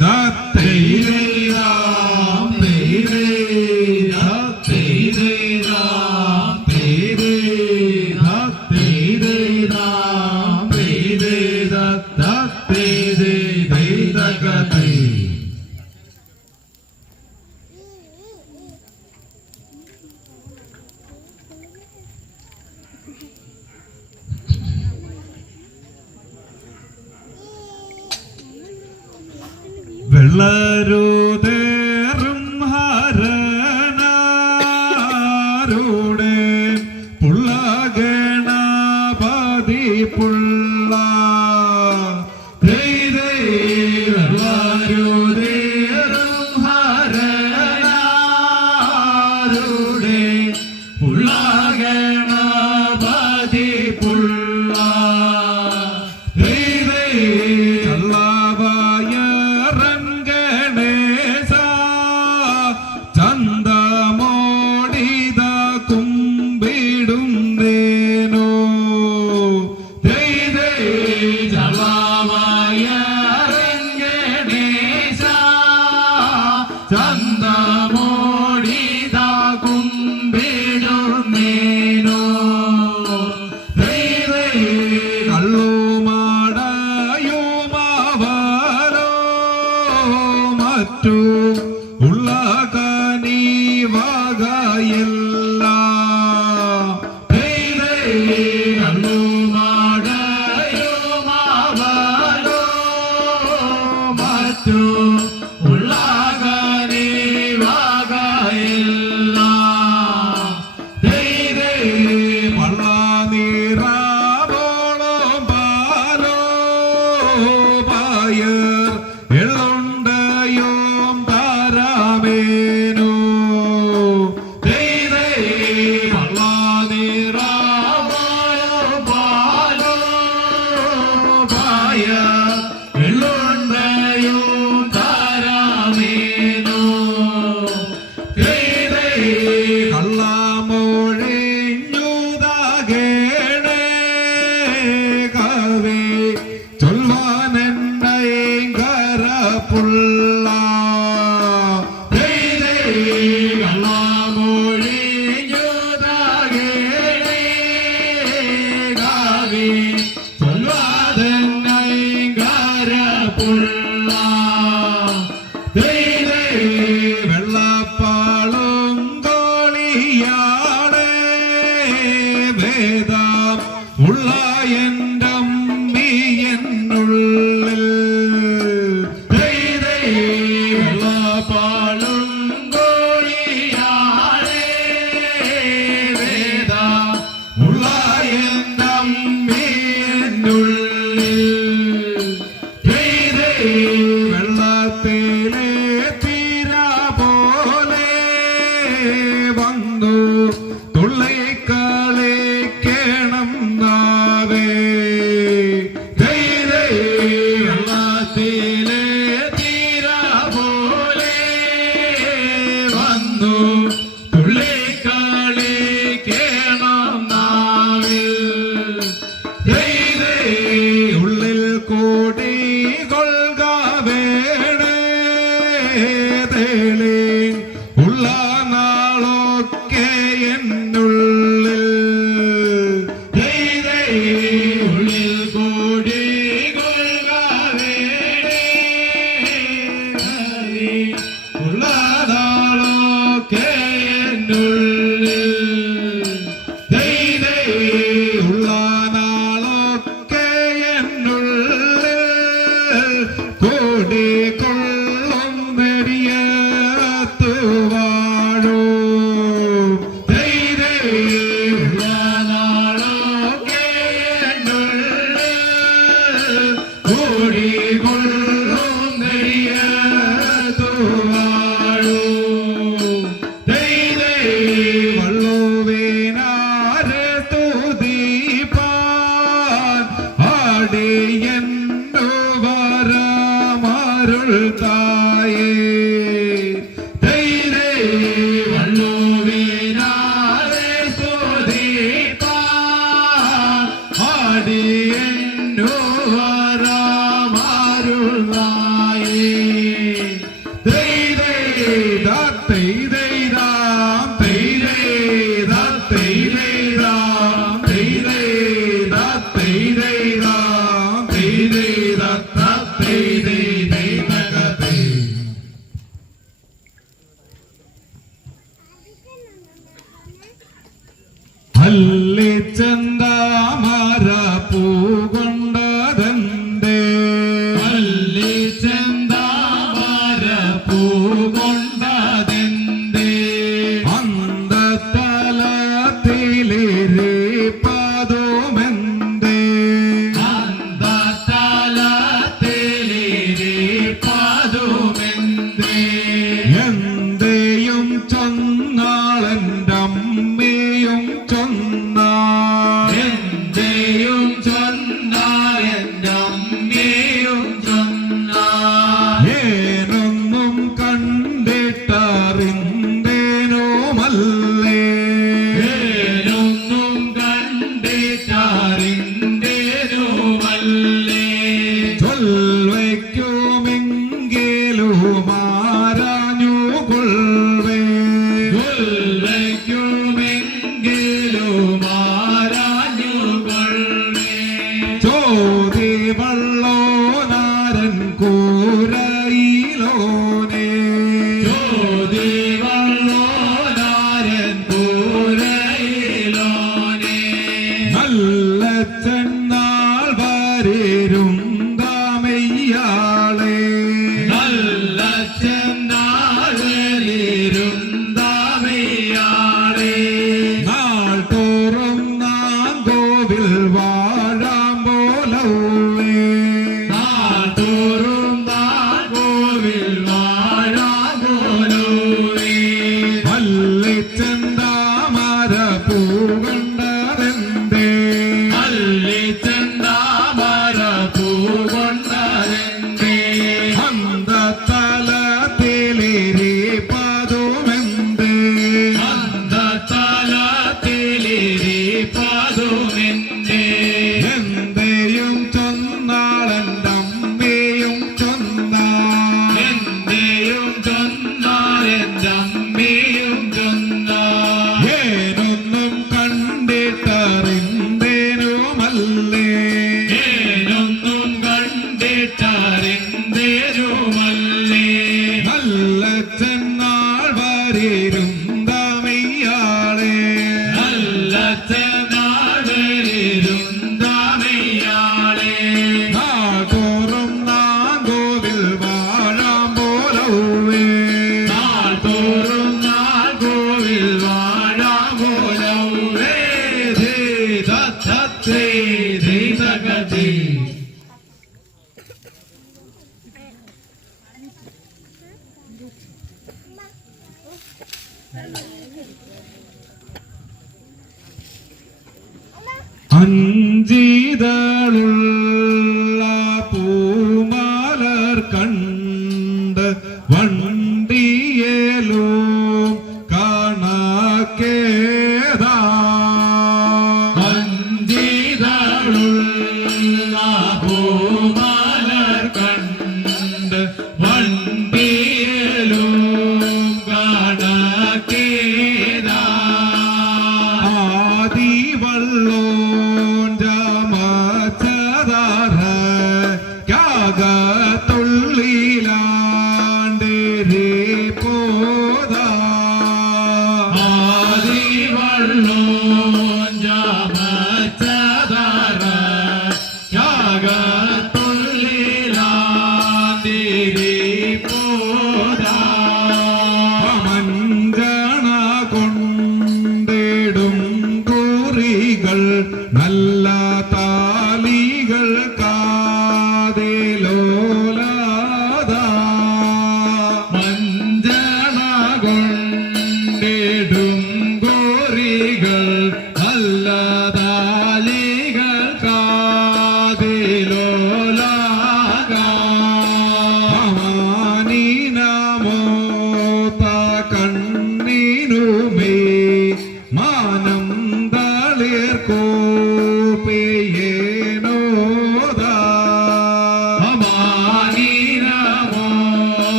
ذات إذا لل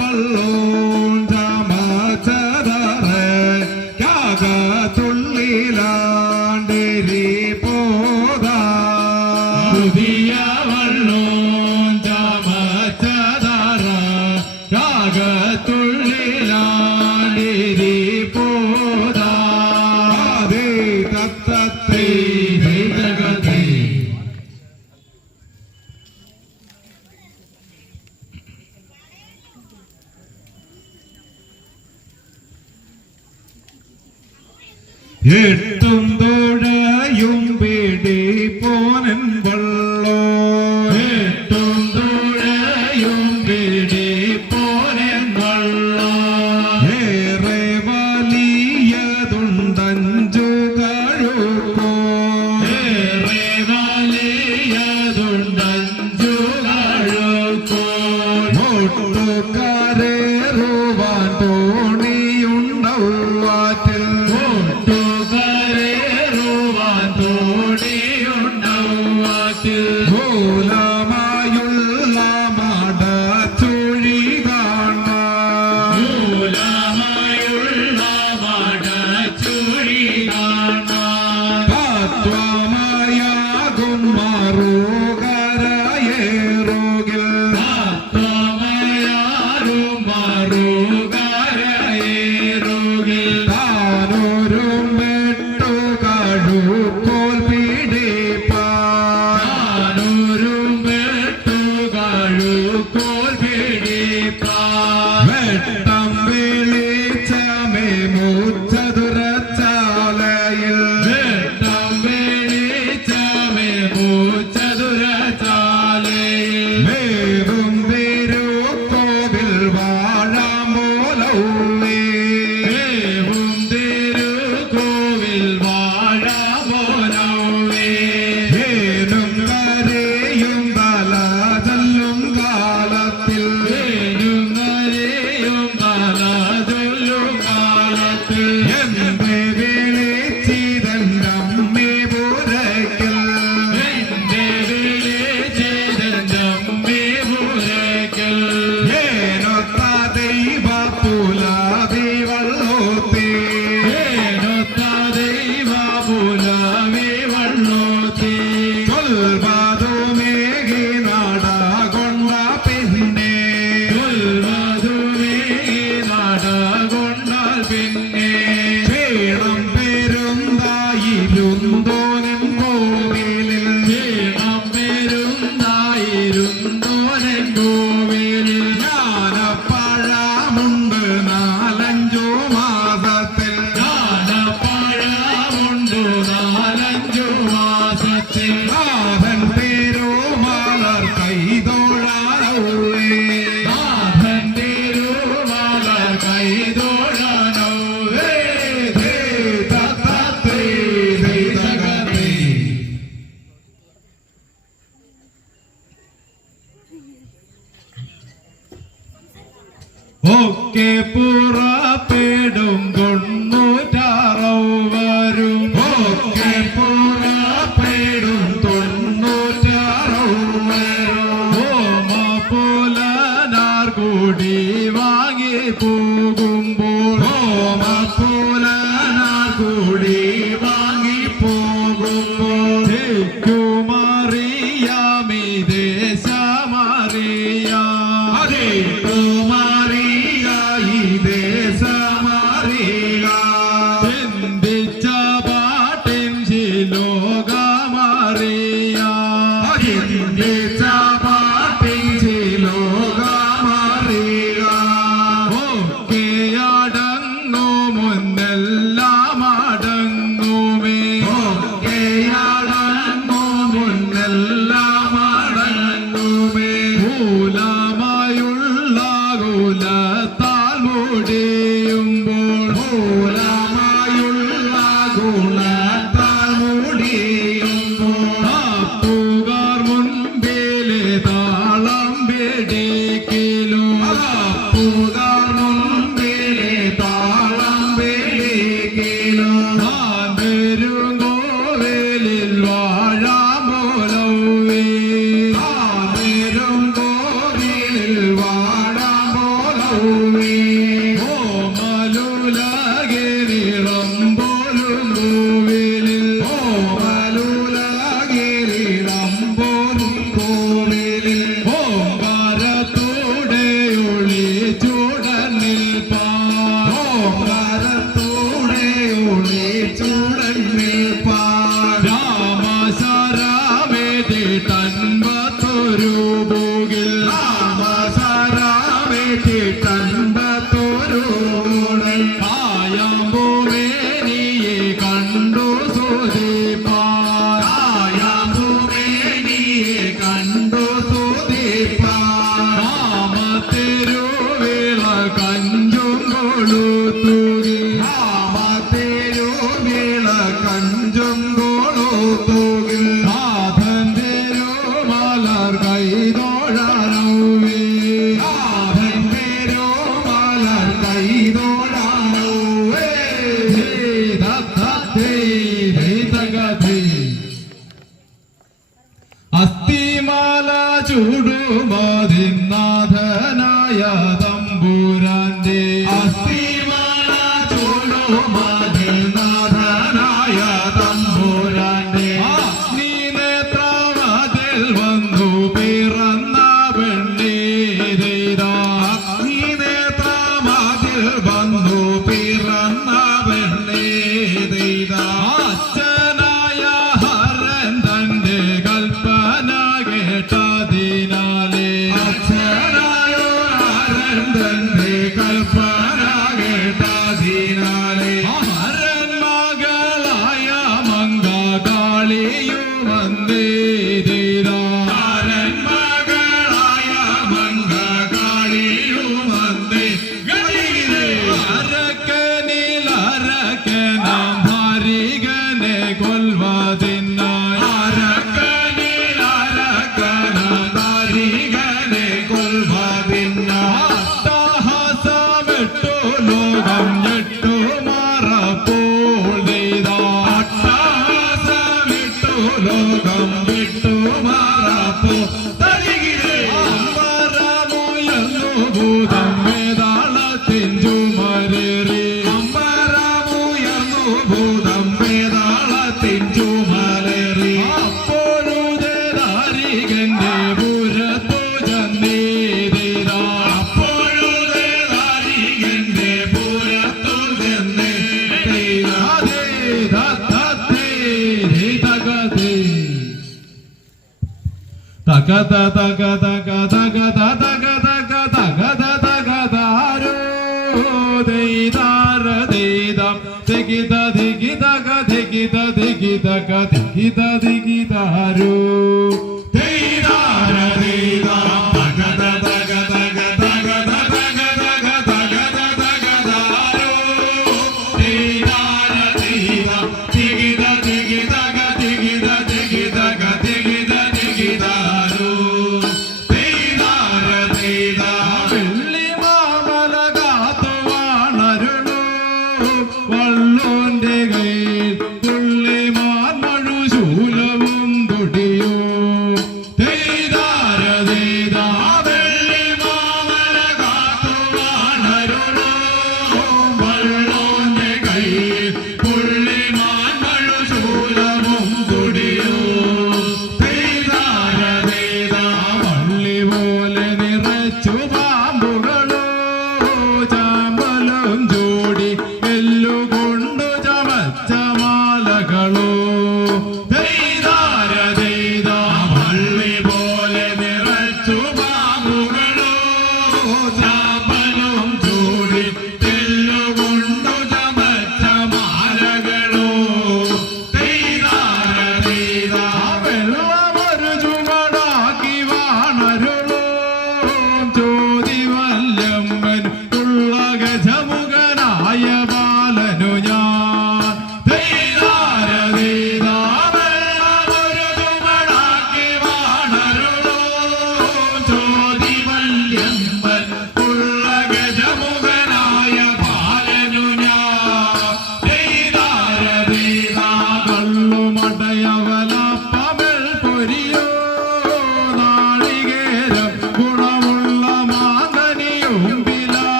বল্লভ ലോകം വിട്ടു മാറപ്പോ. ಧಿಗಿದ ಧಿಗಿದ ಧಿಗಿದ ಧಿಗಿದ ಧಿಗಿದಾರು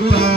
दूर